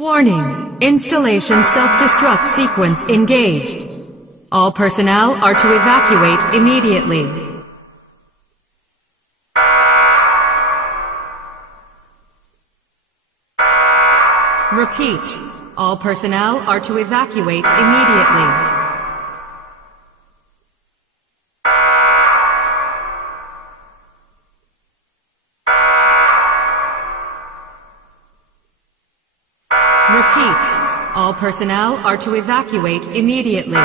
Warning. Installation self-destruct sequence engaged. All personnel are to evacuate immediately. Repeat. All personnel are to evacuate immediately. Repeat. All personnel are to evacuate immediately.